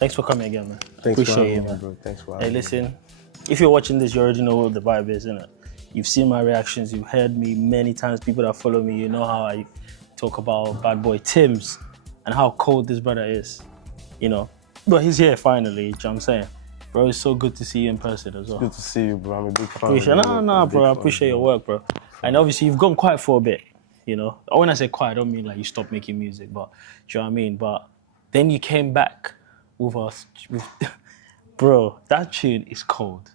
Thanks for coming again, man. Thanks for Appreciate having you, me, man. bro. Thanks for Hey, having me. listen, if you're watching this, you already know what the vibe is, innit? You've seen my reactions, you've heard me many times. People that follow me, you know how I talk about bad boy TIMZ and how cold this brother is, you know. But he's here finally, you know what I'm saying? Bro, it's so good to see you in person as well. Good to see you, bro. I'm a big fan. Appreciate, no, bro. I appreciate your work, bro. And obviously, you've gone quiet for a bit, you know. When I say quiet, I don't mean like you stopped making music, but do you know what I mean? But then you came back with us, bro. That tune is cold.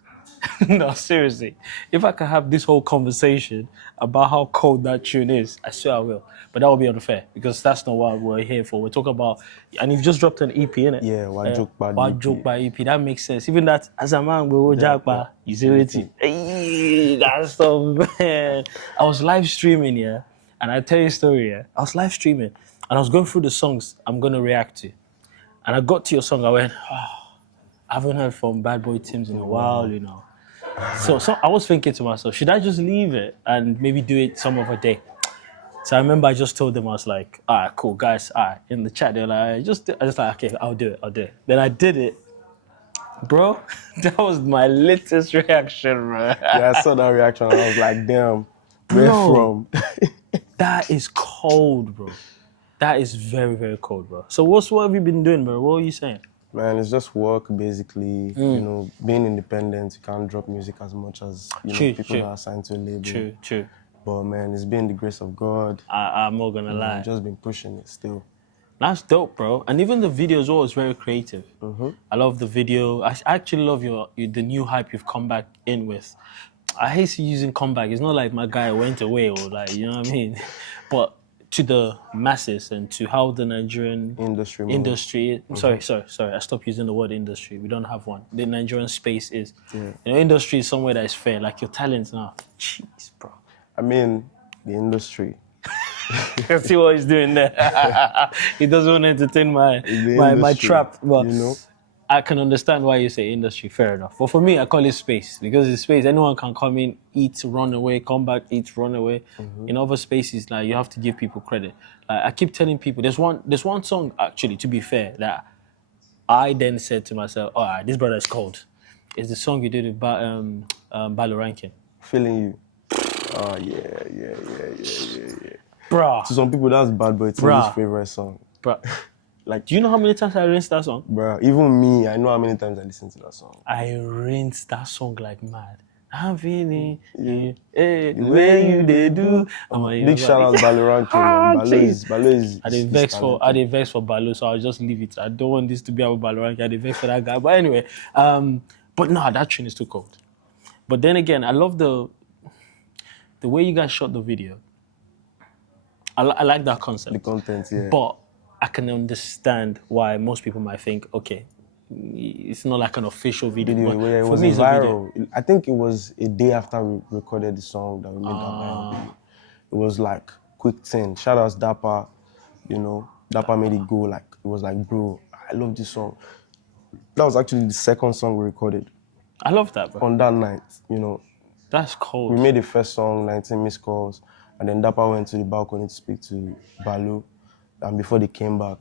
No, seriously. If I can have this whole conversation about how cold that tune is, I swear I will. But that will be unfair because that's not what we're here for. We're talking about, and you've just dropped an EP, innit? Yeah, Joke by Why joke by EP? That makes sense. Even that, as a man, we will jack by. You see it? Hey, that's so man. I was live streaming, yeah, and I tell you a story, yeah. I was live streaming, and I was going through the songs I'm gonna react to, and I got to your song. I went, I haven't heard from Bad Boy TIMZ in a while, you know. So I was thinking to myself, should I just leave it and maybe do it some other day? So I remember I just told them, I was like, all right, cool, guys, all right. In the chat, they were like, I just like, okay, I'll do it. Then I did it. Bro, that was my latest reaction, bro. Yeah, I saw that reaction. I was like, damn, where from? That is cold, bro. That is very, very cold, bro. So what have you been doing, bro? What are you saying? Man, it's just work, basically. You know, being independent, you can't drop music as much as people that are signed to a label. True. But man, it's been the grace of God. I'm not gonna lie. I've just been pushing it still. That's dope, bro. And even the video as well is very creative. I love the video. I actually love the new hype you've come back in with. I hate using comeback. It's not like my guy went away or like, you know what I mean? But to the masses and to how the Nigerian industry. Sorry. I stopped using the word industry. We don't have one. The Nigerian space is. Yeah. You know, industry is somewhere that is fair. Like your talents now. Jeez, bro. I mean, the industry. See what he's doing there. He doesn't want to entertain my trap. But you know? I can understand why you say industry, fair enough. But for me, I call it space because it's space. Anyone can come in, eat, run away, come back, eat, run away. In other spaces, like you have to give people credit. Like I keep telling people, there's one song actually, to be fair, that I then said to myself, all right, this brother is cold. It's the song you did with Balo Rankin. Feeling You. Oh, yeah. Bruh. To some people, that's Bad Boy TIMZ's favorite song. Bruh. Like, do you know how many times I rinsed that song? Bruh, even me, I know how many times I listened to that song. I rinsed that song like mad. I'm feeling you, the way you they do. Big shout out Balo Rankin, man. Balo is. I did vex for Balo, so I'll just leave it. I don't want this to be about Balo Rankin. I did vex for that guy. But anyway, but nah, that tune is too cold. But then again, I love the way you guys shot the video. I like that concept. The content, yeah. But I can understand why most people might think, okay, it's not like an official video. It was viral. I think it was a day after we recorded the song that we made that viral video. It was like quick thing. Shout out Dapper, you know. Dapper made it go like, it was like, bro, I love this song. That was actually the second song we recorded. I love that, bro. On that night, you know. That's cold. We made the first song, 19 missed calls, and then Dapper went to the balcony to speak to Balo. And before they came back,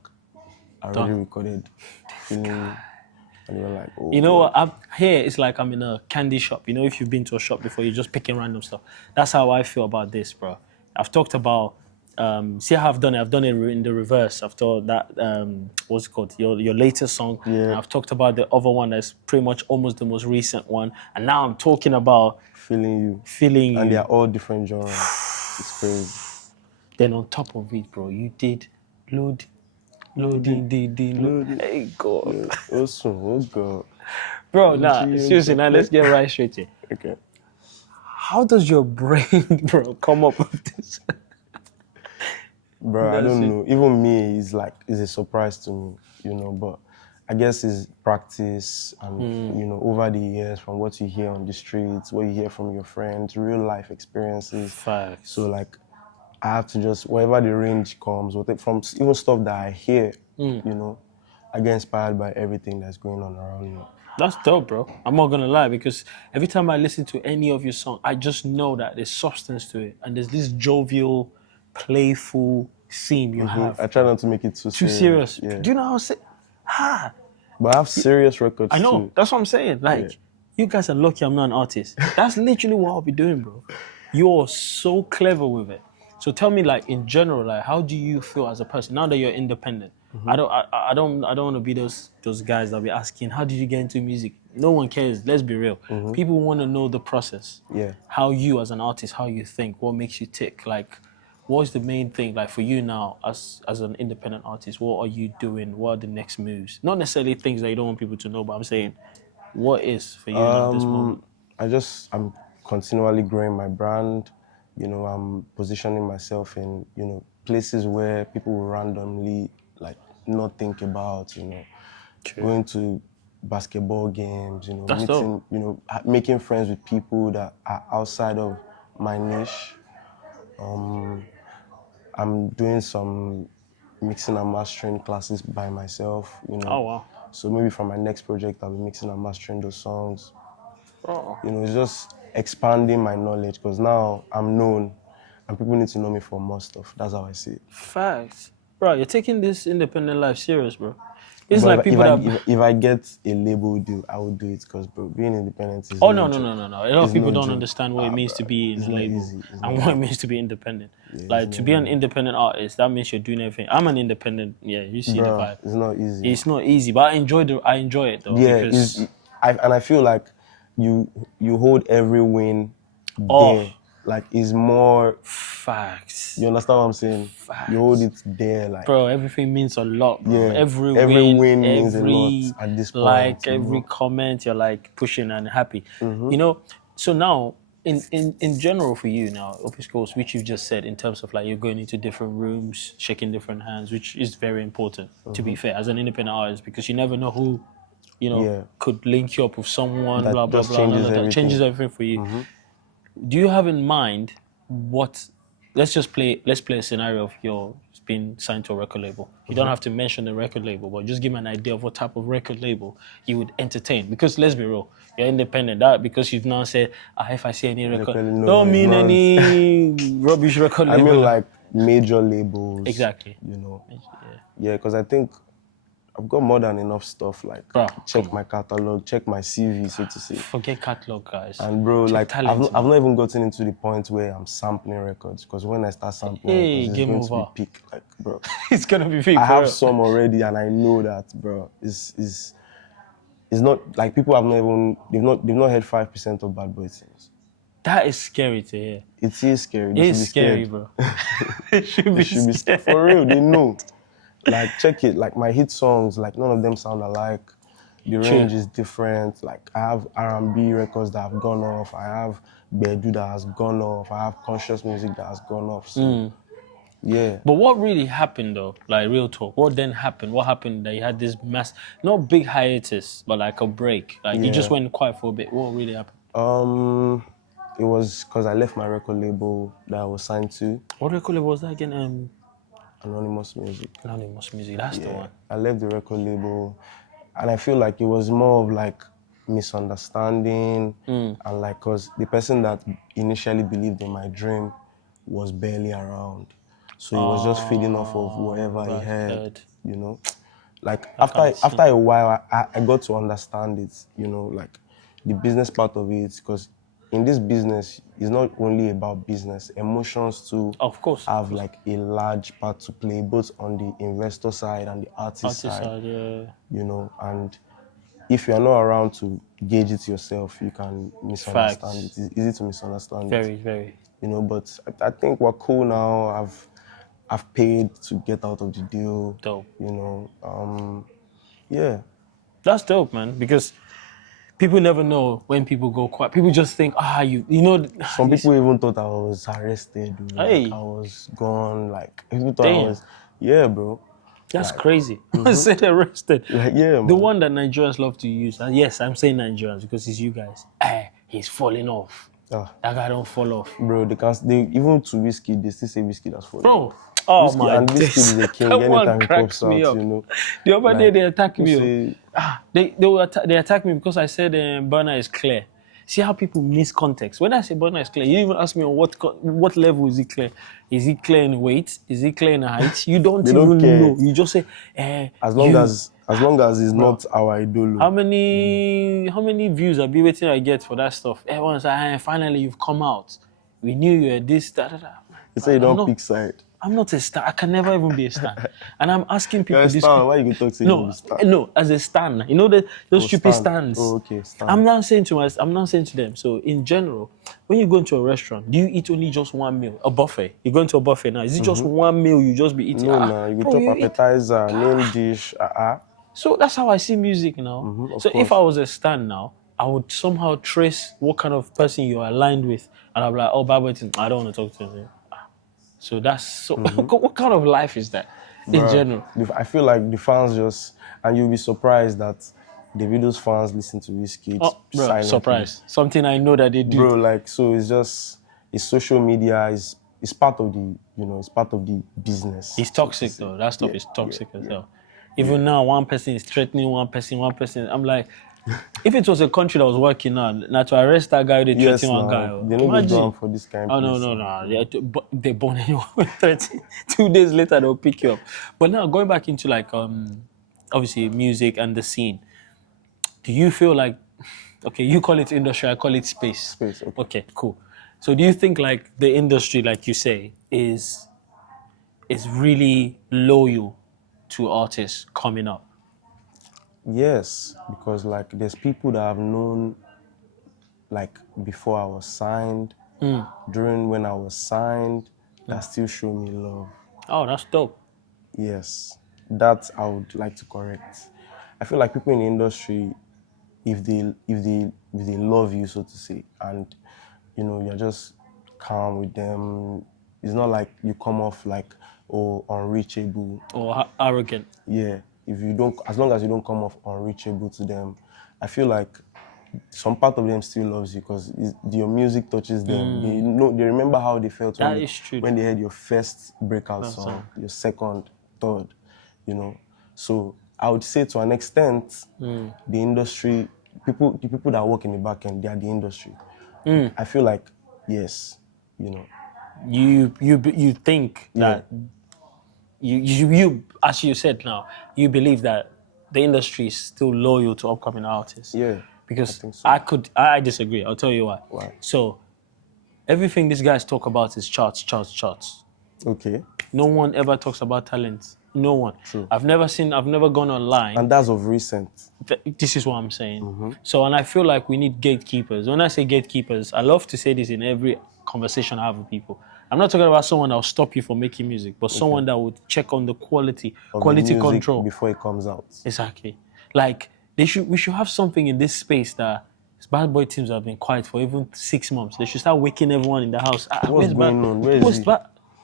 I already recorded Feeling You. And they were like, oh. You know what? Here, it's like I'm in a candy shop. You know, if you've been to a shop before, you're just picking random stuff. That's how I feel about this, bro. I've talked about, see how I've done it? I've done it in the reverse. I've thought that, what's it called? Your latest song. Yeah. And I've talked about the other one that's pretty much almost the most recent one. And now I'm talking about Feeling You. And they are all different genres. It's crazy. Then on top of it, bro, you did load. Hey, God. Oh, God. Bro, seriously, now let's get right straight here. Okay. How does your brain, bro, come up with this? Bro, I don't know. Even me, it's a surprise to me, you know, but I guess it's practice and, you know, over the years from what you hear on the streets, what you hear from your friends, real life experiences. Facts. So, like, I have to just, wherever the range comes, from even stuff that I hear, you know, I get inspired by everything that's going on around me. That's dope, bro. I'm not gonna lie, because every time I listen to any of your songs, I just know that there's substance to it. And there's this jovial, playful theme you have. I try not to make it too serious. Yeah. Do you know how But I have serious records I know. too. That's what I'm saying. Like, you guys are lucky I'm not an artist. That's literally what I'll be doing, bro. You're so clever with it. So tell me, like, in general, like, how do you feel as a person now that you're independent? I don't want to be those guys that be asking, how did you get into music? No one cares. Let's be real. People want to know the process. Yeah. How you, as an artist, how you think, what makes you tick, like. What's the main thing, like, for you now as an independent artist? What are you doing? What are the next moves? Not necessarily things that you don't want people to know, but I'm saying, what is for you now at this moment? I'm continually growing my brand. You know, I'm positioning myself in, you know, places where people will randomly like not think about, you know, going to basketball games, you know, That's meeting, dope. you know, making friends with people that are outside of my niche. I'm doing some mixing and mastering classes by myself, you know. Oh, wow. So maybe from my next project, I'll be mixing and mastering those songs. Oh. You know, it's just expanding my knowledge because now I'm known and people need to know me for more stuff. That's how I see it. Facts. Bro, you're taking this independent life serious, bro. It's But like if people I, that... if I get a label deal, I will do it because, bro, being independent is Oh, no no, no, joke. no, no, no. A lot of It's people no don't joke. understand what it means to Bro, be in it's a not label easy. It's and not what it easy. means to be independent. Yeah, Like, it's to not be an easy. independent artist, that means you're doing everything. I'm an independent, yeah, you see the Bro, vibe. it's not easy. It's not easy, but I enjoy it though, Yeah, because... and I feel like you hold every win Oh, there. Like it's more. facts. You understand what I'm saying? You hold it there, like Bro, everything means a lot, bro. yeah. Every Every win, win means a lot every at this point. like, You every know? comment, you're like pushing and happy. You know, so now in general for you now, of course, which you've just said in terms of like you're going into different rooms, shaking different hands, which is very important, to be fair, as an independent artist, because you never know who, Yeah, could link you up with someone, that blah, blah, just blah, and all changes of that. Changes everything. everything for you. Do you have in mind what? Let's play a scenario of your being signed to a record label. You don't have to mention the record label, but just give me an idea of what type of record label you would entertain. Because let's be real, you're independent. That because you've now said, if I see any record, Record, no, don't it's mean not. any rubbish record I label. mean, like major labels. Exactly. You know. Yeah. Yeah, because I think I've got more than enough stuff. Like Bro, check come on. my catalog, check my CV, so to say. Forget catalog, guys. And bro, Check like talent. I've not even gotten into the point where I'm sampling records because when I start sampling Hey, records, it's game going to over. be peak. Like, bro, It's gonna be big. I for have real. some already, and I know that, bro, is it's not like people have not even they've not heard 5% of Bad Boy things. That is scary to hear. It is scary. They should It's be scary, scared. bro. It should They be should be scared. for real. They know. Like check it. Like my hit songs, like none of them sound alike. The range is different. Like I have R&B records that have gone off. I have Bedu that has gone off. I have conscious music that has gone off. So yeah. But what really happened though, like real talk, what then happened? What happened that you had this not big hiatus, but like a break? Like you just Yeah. went quiet for a bit. What really happened? It was because I left my record label that I was signed to, What record label was that again? Anonymous Music. Anonymous Music, that's the one. I left the record label, and I feel like it was more of like misunderstanding, and like cause the person that initially believed in my dream was barely around, so he was just feeding off of whatever he had, you know. Like after a while, I got to understand it, you know, like the business part of it, because in this business, it's not only about business. Emotions too, Of course, have like a large part to play, both on the investor side and the artist side. yeah. You know, and if you are not around to gauge it yourself, you can misunderstand it. It's easy to misunderstand it. Very. You know, but I think we're cool now. I've paid to get out of the deal. Dope. You know, yeah. That's dope, man, because people never know when people go quiet. People just think, you know. Some people even thought I was arrested. Hey. Like I was gone. Like people thought Damn. I was, yeah, bro. That's crazy. Said arrested. Like, yeah, man. The one that Nigerians love to use, and yes, I'm saying Nigerians because it's you guys. He's falling off. That guy don't fall off. Bro, they even to whiskey, they still say whiskey that's falling Bro, off. oh Whiskey, my and days. whiskey is a king That one anytime he cracks pops me out, up. you know. The other day they attacked me. say, They attacked me because I said burner is clear. See how people miss context. When I say Burna is clear, you even ask me on what level is he clear? Is he clear in weight? Is he clear in height? You don't They even don't care. know. You just say, As long as it's not our idol. how many views have you waiting I get for that stuff? Everyone's like, finally you've come out. We knew you were this, da da da. You say you don't pick side. I'm not a star. I can never even be a star. And I'm asking people You're a this. star. Why you go talk to you star? No, as a stan. You know those stupid stands. Oh, okay, stand. I'm not saying to them. So in general, when you go into a restaurant, do you eat only just one meal? A buffet. You go into a buffet now. Is it just one meal you just be eating? No, you go chop appetizer, main dish, So that's how I see music now. So if I was a stan now, I would somehow trace what kind of person you're aligned with. And I'll be like, oh, Bible, I don't want to talk to him. So that's so. What kind of life is that in general? I feel like the fans just, and you'll be surprised that Davido's fans listen to Wizkid. Oh, bro, surprise! Something I know that they do. Bro, like so, it's social media is part of the it's part of the business. It's toxic though. That stuff is toxic as hell. Even now, one person is threatening one person. I'm like, if it was a country that was working on, now to arrest that guy, they threaten one guy. They don't be down for this kind of no. They burn anyone with 30. 2 days later, they'll pick you up. But now, going back into like, obviously, music and the scene, do you feel like, okay, you call it industry, I call it space. Space, okay, cool. So do you think like the industry, like you say, is really loyal to artists coming up? Yes, because like there's people that I've known like before I was signed, during when I was signed, that still show me love. Oh, that's dope. Yes, that I would like to correct. I feel like people in the industry, if they love you, so to say, and you're just calm with them, it's not like you come off like unreachable or arrogant. Yeah. If you don't, as long as you don't come off unreachable to them, I feel like some part of them still loves you because your music touches them. They remember how they felt when they heard your first breakout song, your second, third, So I would say to an extent, the industry, the people that work in the back end, they are the industry. I feel like yes, You think that. You, as you said now, you believe that the industry is still loyal to upcoming artists. Yeah, because I think so. I disagree. I'll tell you why. Why? So, everything these guys talk about is charts. Okay. No one ever talks about talent. No one. True. I've never gone online. And that's of recent. This is what I'm saying. So, and I feel like we need gatekeepers. When I say gatekeepers, I love to say this in every conversation I have with people. I'm not talking about someone that will stop you from making music, but someone that would check on the quality control before it comes out. Exactly. Like we should have something in this space that bad boy teams have been quiet for even 6 months. They should start waking everyone in the house. What's going on? Where is he?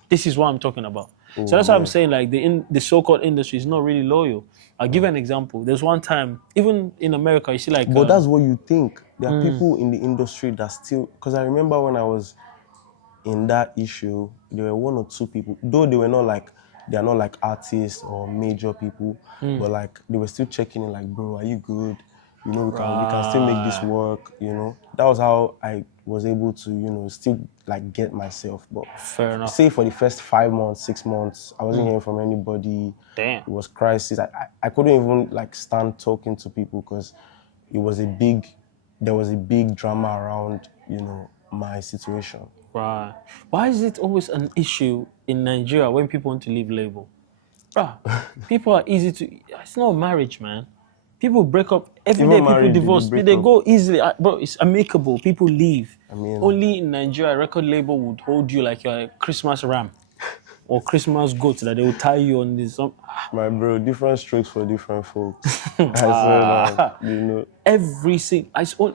This is what I'm talking about. So that's why I'm saying like the so-called industry is not really loyal. I'll give you an example. There's one time, even in America, you see like. But that's what you think. There are people in the industry that still. Because I remember when I was in that issue, there were 1 or 2 people, though they are not like artists or major people, but like they were still checking in like, bro, are you good? We can still make this work, That was how I was able to, still like get myself. But fair enough. Say for the first 5 months, 6 months, I wasn't hearing from anybody. Damn. It was crisis. I couldn't even like stand talking to people because there was a big drama around, my situation. Right. Why is it always an issue in Nigeria when people want to leave label? Bruh, people are easy to. It's not marriage, man. People break up every day. People divorce. They go easily. Bro, it's amicable. People leave. Only in Nigeria, a record label would hold you like you're a Christmas ram or Christmas goat that they will tie you on this. My bro, different strokes for different folks. I said,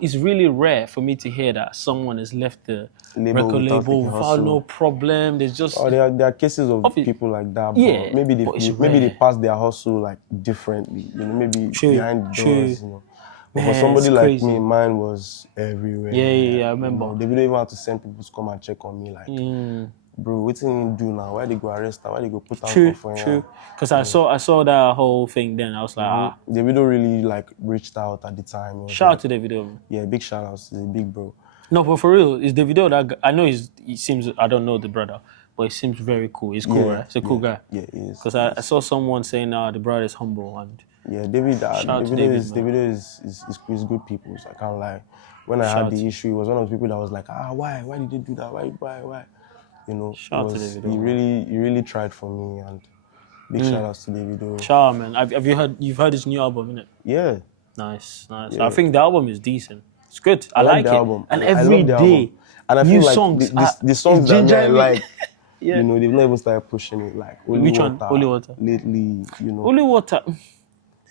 it's really rare for me to hear that someone has left the record label without no problem. There's just there are cases of people like that. But yeah, maybe they pass their hustle like differently. Maybe behind doors. But for somebody like me, mine was everywhere. Yeah, I remember. They didn't even have to send people to come and check on me. Like bro, what him do now? Why they go arrest her? Why they go put her True, for true. Because I saw that whole thing then. I was like, Davido really like reached out at the time. It was shout like, out to Davido. yeah, big shout outs. He's a big bro. No, but for real, is Davido that I know he seems, I don't know the brother, but he seems very cool. He's cool, right? He's a cool guy. Yeah, he is. Because I saw someone saying the brother is humble and Yeah, Shout out to David, man. Davido is good people. So I can't lie. When I had the issue, he was one of the people that was like, why did they do that? Why? You know, Shout out to Davido, he really tried for me, and big shout outs to Davido. Shout out, man. Have you've heard his new album, innit? Yeah. Nice. Yeah. I think the album is decent. It's good. I like like the it. album. And I every love the day, album. And I new feel like songs. the songs that I like, Yeah. you know, they've not even started pushing it. Like Which one? Holy Water. Lately, you know. Holy Water.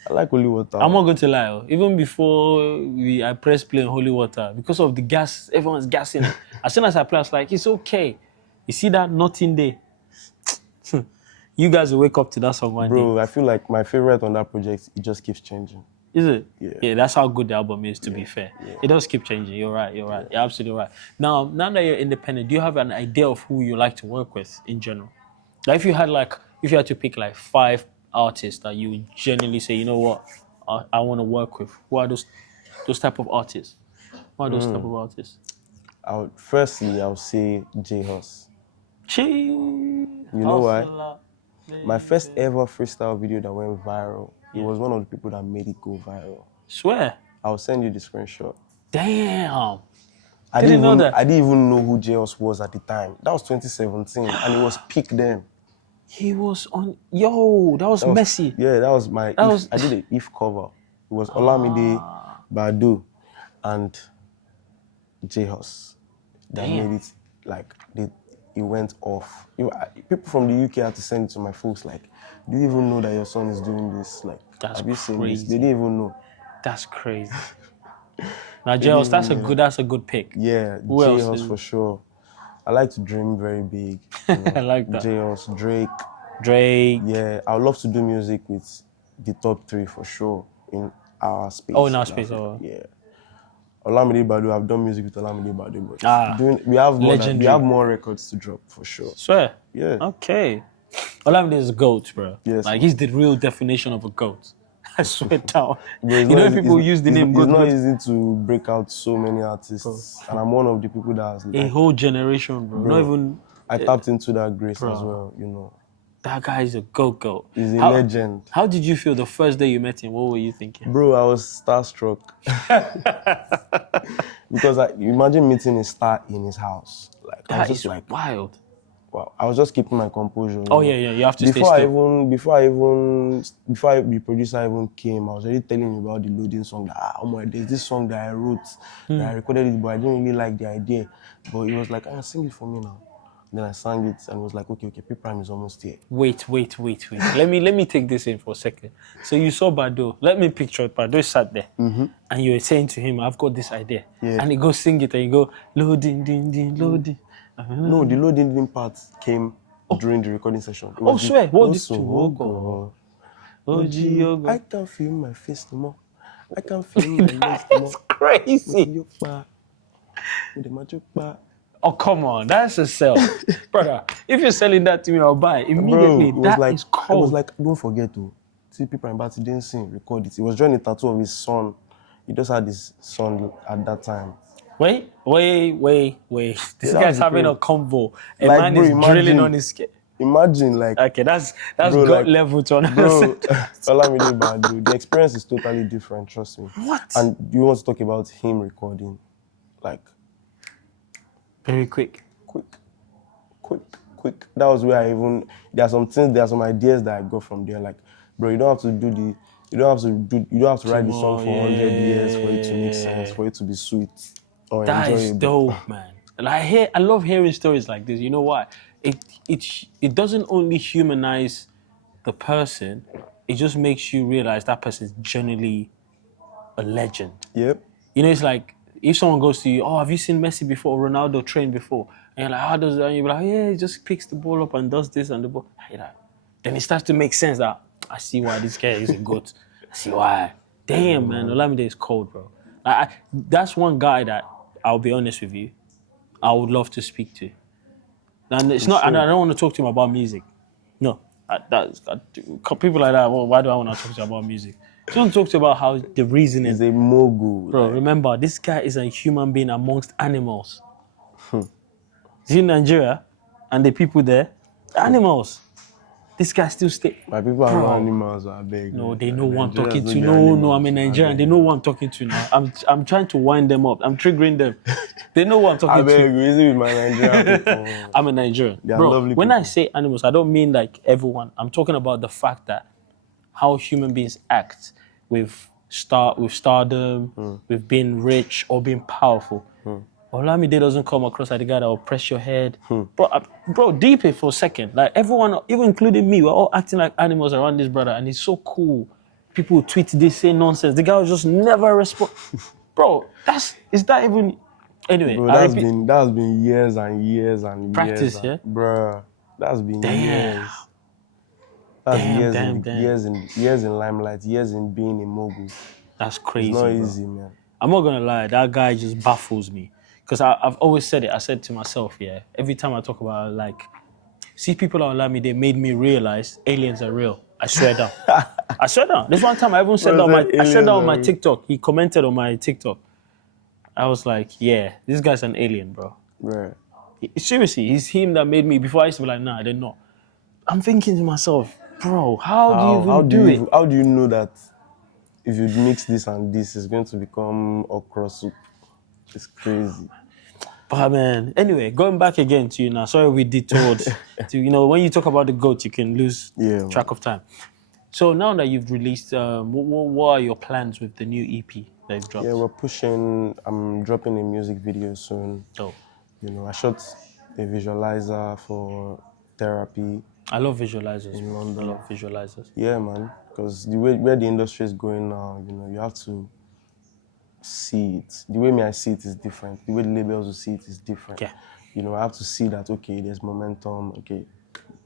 I like Holy Water. I'm not going to lie. Even before I press play on Holy Water, because of the gas, everyone's gassing it. As soon as I play, I was like, it's okay. You see that nothing there? You guys will wake up to that song one day. Bro, I feel like my favorite on that project, it just keeps changing. Is it? Yeah. That's how good the album is, to be fair. Yeah. It does keep changing. You're right. You're absolutely right. Now that you're independent, do you have an idea of who you like to work with in general? Like if you had to pick like 5 artists that you would genuinely say, you know what, I want to work with. Who are those type of artists? What are those type of artists? Firstly, I would say J-Hus. You know why? My first ever freestyle video that went viral, it was one of the people that made it go viral. Swear. I'll send you the screenshot. Damn. I didn't know that. I didn't even know who J-Hus was at the time. That was 2017, and it was peak then. He was on. Yo, that was messy. Yeah, that was my. I did an If cover. It was Olamide, Badu, and J-Hus that made it like it went off. People from the UK had to send it to my folks. Like, do you even know that your son is doing this? Like, have you seen this? They didn't even know. That's crazy. Now, J-Hus, that's a good pick. Yeah, J-Hus for sure. I like to dream very big. You know? I like that. J-Hus, Drake. Yeah, I would love to do music with the top 3 for sure in our space. Oh, in our space. Yeah. Olamide Badu, I've done music with Olamide Badu, but we have more records to drop for sure. Swear? Yeah. Okay. Olamide is a goat, bro. Yes. Like, he's the real definition of a goat. I swear down. You know, people use the name goat. It's not easy to break out so many artists, and I'm one of the people that has a whole generation, bro. Not even. I tapped into that grace as well, you know. That guy is a goat. He's a legend. How did you feel the first day you met him? What were you thinking? Bro, I was starstruck. Because imagine meeting a star in his house. Like, that is like wild. Wow, I was just keeping my composure. Oh yeah, you have to stay still. Before the producer even came, I was already telling him about the loading song. That there's this song that I wrote, that I recorded it, but I didn't really like the idea. But he was like, sing it for me now. Then I sang it and was like, okay, P-Prime is almost here. Wait. let me take this in for a second. So you saw Badu. Let me picture it. Badu sat there. Mm-hmm. And you were saying to him, I've got this idea. Yeah. And he goes sing it and you go, loading, ding, ding, loading. No, the loading part came during the recording session. Swear. What did you do? I can feel my face no more. I can feel my legs no more. That's crazy. Oh, come on. That's a sell. Brother, if you're selling that to me, I'll buy it immediately. Bro, that is cold. I was like, don't forget to see people in Bati didn't sing, record it. He was drawing a tattoo of his son. He just had his son at that time. Wait. This guy's having a convo. A like, man bro, is drilling on his skin. Imagine, like... Okay, that's bro, God level to understand. Bro, Olamide Badu, the experience is totally different, trust me. What? And you want to talk about him recording, like... Very quick. Quick. That was where there are some ideas that I got from there. Like, bro, you don't have to write the song for 100 years for it to make sense, for it to be sweet or that enjoyable. That is dope, man. Like, I love hearing stories like this. You know why? It doesn't only humanize the person, it just makes you realize that person is genuinely a legend. Yep. You know, it's like, if someone goes to you, have you seen Messi before, or Ronaldo train before? And you're like, how does that? And you're like, yeah, he just picks the ball up and does this and the ball. Then it starts to make sense that I see why this guy is a goat. I see why. Damn, man, Olamide is cold, bro. That's one guy that, I'll be honest with you, I would love to speak to. And it's not. And I don't want to talk to him about music. No, people like that. Well, why do I want to talk to him about music? I want to talk to him about how the reasoning. He's a mogul. Bro, remember, this guy is a human being amongst animals. He's in Nigeria, and the people there, animals. This guy still stay. My people are not animals, I beg. No, they know who I'm talking to. No, I'm a Nigerian. They know who I'm talking to now. I'm trying to wind them up. I'm triggering them. They know who I'm talking I beg, to. easy with my Nigerian people. I'm a Nigerian. They are Bro, lovely when people. I say animals, I don't mean like everyone. I'm talking about the fact that how human beings act with stardom, with being rich or being powerful. Olamide doesn't come across like the guy that will press your head. Bro, deep it for a second. Like everyone, even including me, we're all acting like animals around this brother, and he's so cool. People tweet this, say nonsense. The guy will just never respond. Bro, is that even... Anyway, Bro, that's been years and years and practice, years. yeah? Bruh, that's been years. That's years in limelight, years in being a mogul. That's crazy, It's not bro. easy, man. I'm not gonna lie, that guy just baffles me. Because I've always said it. I said to myself, yeah, every time I talk about it, like, see people that allow me, they made me realize aliens are real. I swear down. I swear down. There's one time I even said that on my TikTok. He commented on my TikTok. I was like, yeah, this guy's an alien, bro. Right. Seriously, it's him that made me. Before I used to be like, nah, I didn't know. I'm thinking to myself, bro, how do you even do it? How do you know that if you mix this and this, it's going to become okra soup? It's crazy. But man, anyway, going back again to you now. Sorry we detoured. When you talk about the GOAT, you can lose track of time. So now that you've released, what are your plans with the new EP that you've dropped? Yeah, we're pushing. I'm dropping a music video soon. Oh. I shot a visualizer for therapy. I love visualizers. In London. I love visualizers. Yeah, man. Because the way where the industry is going now, you have to see it. The way I see it is different. The way the labels will see it is different. Yeah. I have to see that, okay, there's momentum, okay,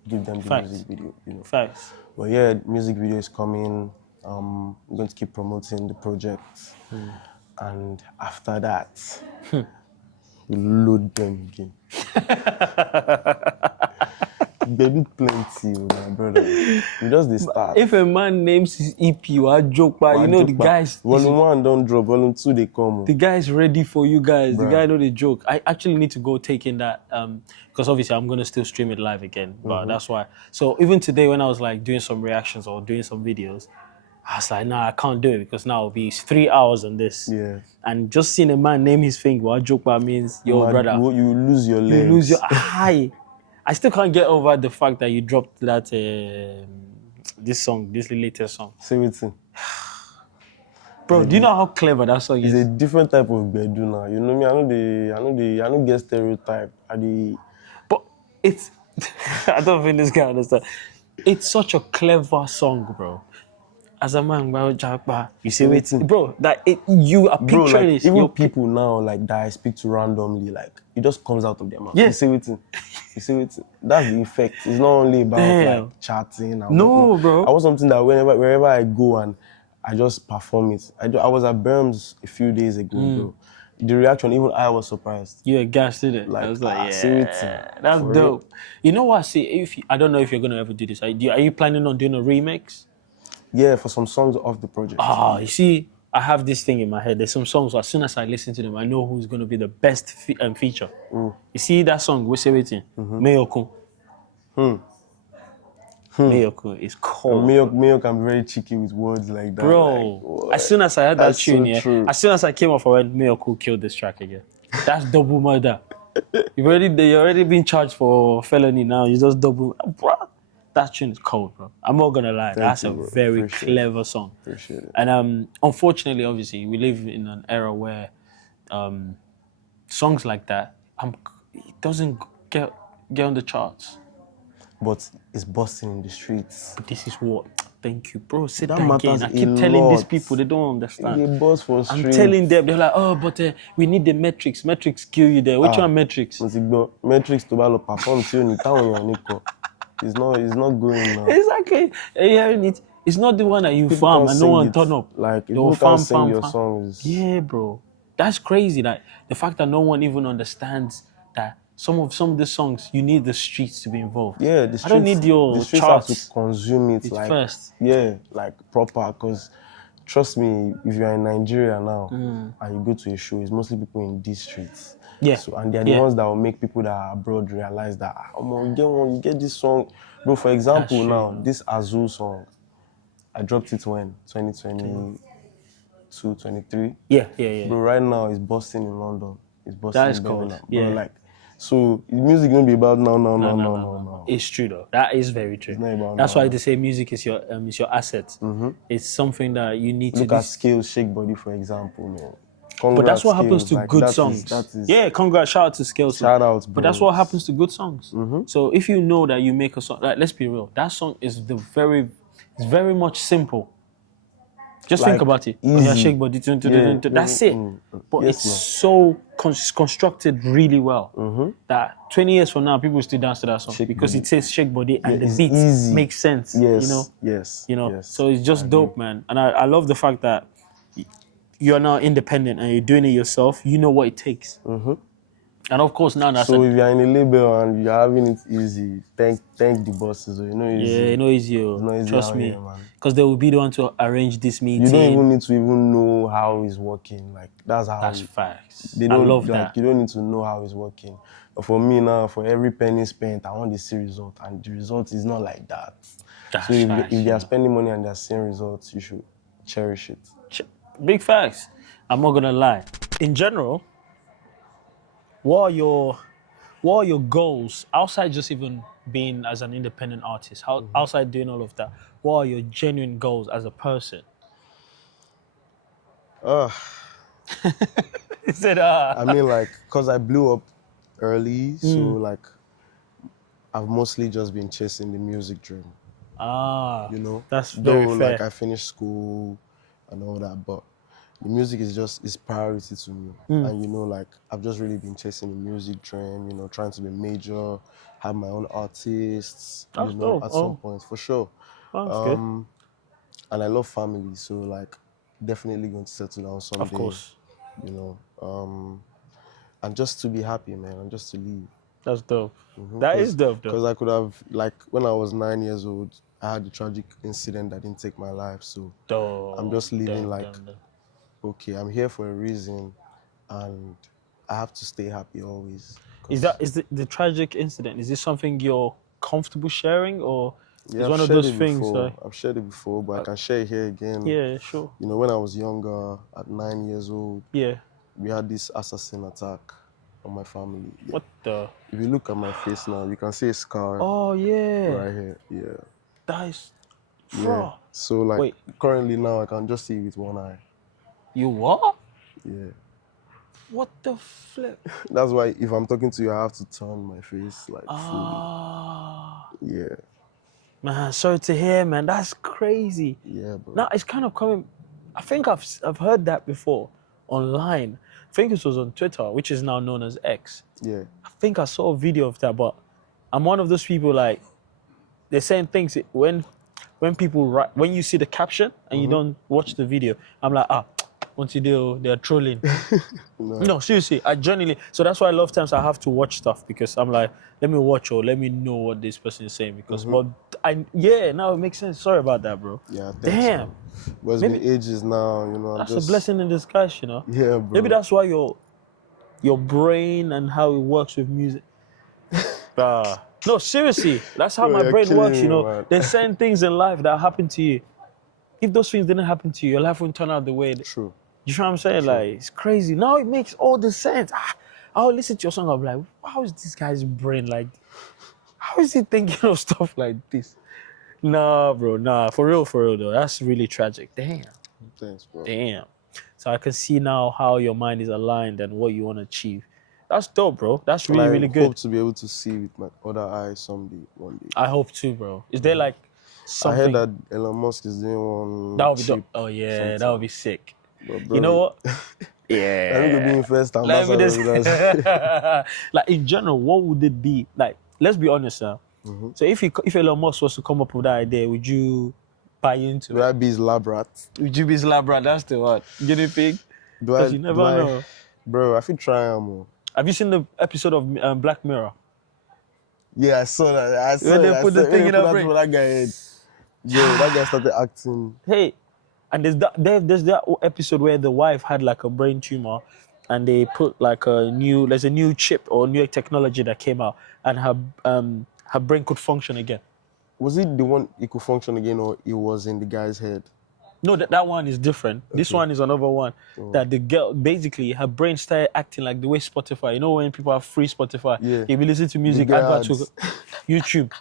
give them the music video, Facts. But yeah, music video is coming. I'm going to keep promoting the project. And after that, we load them again. Baby plenty, my brother. We just the start. If a man names his EP, you joke, but the guys. Volume 1 don't drop, Volume 2 they come. The guy is ready for you guys. Bruh. The guy know the joke. I actually need to go take in that because obviously I'm gonna still stream it live again. But that's why. So even today when I was like doing some reactions or doing some videos, I was like, nah, I can't do it because now it'll be 3 hours on this. Yeah. And just seeing a man name his thing, what joke about means, yo, brother, you lose your legs. You lose your eye. I still can't get over the fact that you dropped that this latest song. Say it. Bro, do you know how clever that song is? It's a different type of bedu now. You know me, I don't get stereotype. But it's I don't think this guy understand. It's such a clever song, bro. As a man, you see it, bro. That you are picturing it. Even people now like that I speak to randomly, like it just comes out of their mouth. Yes. You see it. That's the effect. It's not only about like chatting. No, bro. I want something that wherever I go and I just perform it. I was at Berms a few days ago, bro. The reaction, even I was surprised. You were gassed, didn't it? Like, I was like, that's dope. Real. You know what? See, I don't know if you're gonna ever do this. Are you planning on doing a remix? Yeah, for some songs off the project. You see, I have this thing in my head. There's some songs, as soon as I listen to them, I know who's going to be the best feature. You see that song, We're Waiting? Meyokun. Meyokun is cold. Meyok can be very cheeky with words like that. Bro, like, as soon as I heard that tune, as soon as I came off, I went, Meyokun killed this track again. That's double murder. You've already been charged for felony now. You just double... Bro. That tune is cold, bro. I'm not gonna lie. That's a very clever song. Appreciate it. And unfortunately, obviously, we live in an era where songs like that it doesn't get on the charts. But it's busting in the streets. This is what. Thank you, bro. Say that matters again. I keep telling these people they don't understand. They buzz for streets. I'm telling them, they're like, oh, but we need the metrics. Metrics kill you there. Which one metrics? Metrics to perform to It's not going now. Exactly. It's not the one that you farm and no one turn up. Like, you can't sing your songs. Yeah, bro. That's crazy. Like, the fact that no one even understands that some of the songs you need the streets to be involved. Yeah, I don't need your the streets have charts. to consume it It's like first. yeah, like proper. Because trust me, if you're in Nigeria now and you go to a show, it's mostly people in these streets. Yeah. So and they're the ones that will make people that are abroad realize that you get this song, bro. For example, true, now man. this Azul song, I dropped it when 2022, 23. Yeah. Bro, right now it's busting in London. It's busting That is in cold, Birmingham. yeah. Bro, like, so the music gonna be about no. It's true though. That is very true. not about That's now. why they say music is your asset. It's something that you need Look to at Skills, Shake Body, for example, man. But that's what happens Skills, to like, good that is- songs. that is, Yeah, congrats, shout out to Skills. Shout out, bro. But that's what happens to good songs. So if you know that you make a song, like, let's be real, that song is it's very much simple. Just think Like, about it. easy. Oh, yeah, shake body. Yeah. That's it. But Yes, it's man. so constructed really well that 20 years from now, people will still dance to that song because it says shake body and the it's beat easy. makes sense. Yes, You know. yes, yes. So it's just dope, man. And I love the fact that you're now independent and you're doing it yourself. You know what it takes. And of course now that's So if you're in a label and you're having it easy, thank the bosses. You know, easy. yeah, no easy. not easy Trust out me, here, man. because they will be the one to arrange this meeting. You don't even need to know how it's working. Like that's how. That's facts. They I don't love like, that. You don't need to know how it's working. But for me now, for every penny spent, I want to see result, and the result is not like that. That's So if facts, they are spending money and they're seeing results, you should cherish it. Big facts. I'm not gonna lie. In general, what are your goals outside just even being as an independent artist? Outside doing all of that, what are your genuine goals as a person? He said, I mean, like, cause I blew up early, so like, I've mostly just been chasing the music dream. You know, that's very though, fair. like I finished school and all that, but the music is priority to me. And you know, like I've just really been chasing the music dream. You know, trying to be major, have my own artists. That's you know, dope. at some point for sure. That's good. And I love family, so like definitely going to settle down someday. Of course. You know, and just to be happy, man, and just to live. That's dope. That is dope, though. Because I could have, like, when I was 9 years old, I had a tragic incident that didn't take my life. So I'm just living okay, I'm here for a reason, and I have to stay happy always. Is the tragic incident? Is this something you're comfortable sharing, or Yeah, it's one I've of shared those it things? before. I've shared it before, but I can share it here again. Yeah, sure. You know, when I was younger, at 9 years old, Yeah. we had this assassin attack on my family. Yeah. What the? If you look at my face now, you can see a scar Oh yeah. right here. Yeah. That is. Yeah. Bro. So like Wait. currently now I can just see with one eye. You what? Yeah. What the flip? That's why if I'm talking to you, I have to turn my face like Ah. fully. Yeah. Man, sorry to hear, man. That's crazy. Yeah, bro. Now it's kind of coming. I think I've heard that before online. I think it was on Twitter, which is now known as X. Yeah. I think I saw a video of that, but I'm one of those people like they're saying things when people write, when you see the caption and you don't watch the video. I'm like, once you do, they're trolling. No, seriously, I genuinely. So that's why a lot of times I have to watch stuff because I'm like, let me watch or let me know what this person is saying because, but now it makes sense. Sorry about that, bro. Yeah. Thanks, Damn. man. But it's been ages now, you know. That's a blessing in disguise, you know. Yeah, bro. Maybe that's why your brain and how it works with music. No, seriously, that's how Bro, my you're brain killing works, you me, know. man. There's certain things in life that happen to you. If those things didn't happen to you, your life wouldn't turn out the way. True. You know what I'm saying? Like, it's crazy. Now it makes all the sense. I'll listen to your song, I'll be like, how is this guy's brain like? How is he thinking of stuff like this? Nah, bro, nah. For real, though. That's really tragic. Damn. Thanks, bro. Damn. So I can see now how your mind is aligned and what you want to achieve. That's dope, bro. That's really, really I good. hope to be able to see with my other eye someday, one day. I hope too, bro. Is there like something? I heard that Elon Musk is doing one. That would be dope. chip Oh yeah, sometime. that would be sick. But bro, You know what? I think being first Let me ambassador just- with us. Like in general, what would it be? Like, let's be honest now. So if Elon Musk was to come up with that idea, would you buy into Do it? I be his lab rat? Would you be his lab rat? That's the one. Guinea pig? Do I? Because you never know. Bro, I feel try him. Have you seen the episode of Black Mirror? Yeah, I saw that. I saw When it. they I put saw the it. thing When in they her put brain. that that guy head. Yeah, that guy started acting. Hey, and there's that episode where the wife had like a brain tumor, and they put like there's a new chip or new technology that came out, and her brain could function again. Was it the one it could function again, or it was in the guy's head? No, that one is different. This one is another one. That the girl, basically, her brain started acting like the way Spotify. You know when people have free Spotify, Yeah. you be listening to music, get advert to ads. YouTube.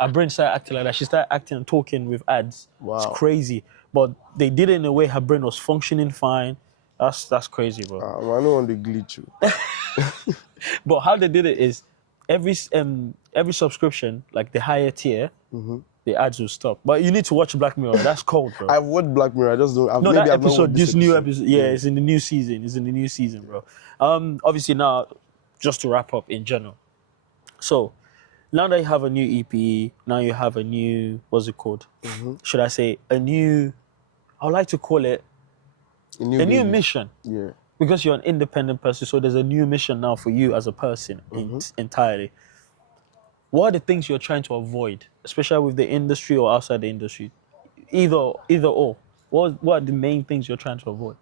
Her brain started acting like that. She started acting and talking with ads. Wow. It's crazy. But they did it in a way her brain was functioning fine. That's crazy, bro. I don't want to glitch you. But how they did it is every subscription, like the higher tier, the ads will stop. But you need to watch Black Mirror. That's cold, bro. I've watched Black Mirror. I just don't. No, maybe that I've not episode, watched this new episode, yeah, it's in the new season. It's in the new season, bro. Obviously now, just to wrap up in general. So, now that you have a new EP, now you have a new, what's it called? Should I say a new? I would like to call it A new a new baby. mission. Yeah. Because you're an independent person, so there's a new mission now for you as a person entirely. What are the things you're trying to avoid, especially with the industry or outside the industry? Either or. What are the main things you're trying to avoid?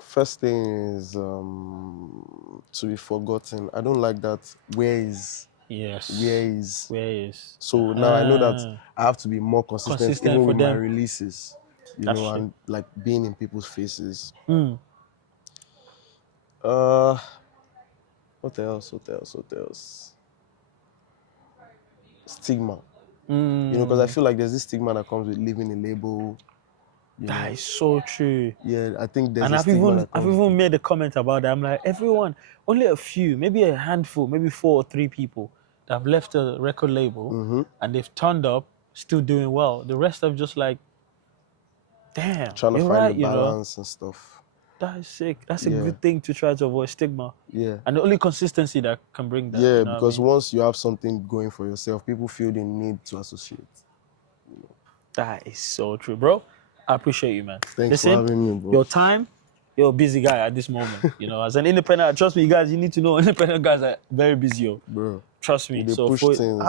First thing is to be forgotten. I don't like that. Yes. Where is? is? So now I know that I have to be more consistent even for with my them. releases. You That's know, true. and like being in people's faces. Mm. What else? Stigma. Mm. You know, because I feel like there's this stigma that comes with leaving a label. You That know. is so true. Yeah, I think there's And a I've stigma even that I've comes even made a comment about that. I'm like, everyone, only a few, maybe a handful, maybe 4 or 3 people that have left a record label and they've turned up, still doing well. The rest are just like, damn, trying to you're find right, the you know. balance and stuff. That is sick. That's a Yeah. good thing to try to avoid stigma. Yeah. And the only consistency that can bring that. Yeah, you know what I because mean? once you have something going for yourself, people feel the need to associate. That is so true, bro. I appreciate you, man. Thanks for having me, bro. Your time, you're a busy guy at this moment. You know, as an independent, trust me, you guys, you need to know independent guys are very busy, yo. Bro. Trust me. They So push for things.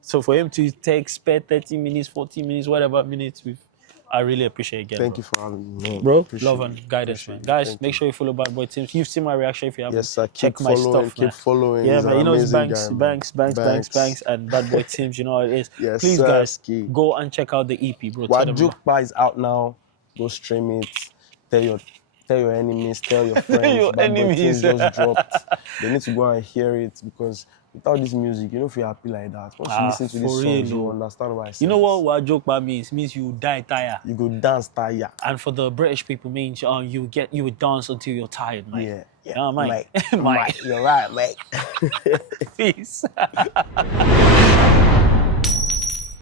so for him to spare 30 minutes, 40 minutes, whatever minutes with, I really appreciate it again. Thank bro. you for having me, man. Bro, Appreciate love it. and guidance, Appreciate man. it. Guys, Thank make you. sure you follow Bad Boy Teams. You've seen my reaction. If you haven't, Yes, sir. check Keep my following, stuff, man. keep following. Yeah, He's man. an You know it's amazing Banks, guy, man. Banks, and Bad Boy Teams. You know how it is. Yes, Please, sir, guys, ski. go and check out the EP, bro. Tell them, Wajukpa is out now. Go stream it. Tell your enemies, tell your friends. Your Bad Boy enemies. Teams just dropped. They need to go and hear it because without this music, you don't feel happy like that. Once you listen to for these real, songs, you though. understand why I say You know this. what joke means? It means you die tired. You go dance tire. And for the British people, means you would dance until you're tired, mate. Yeah. You know, mate. Mate. You're right, mate. Peace.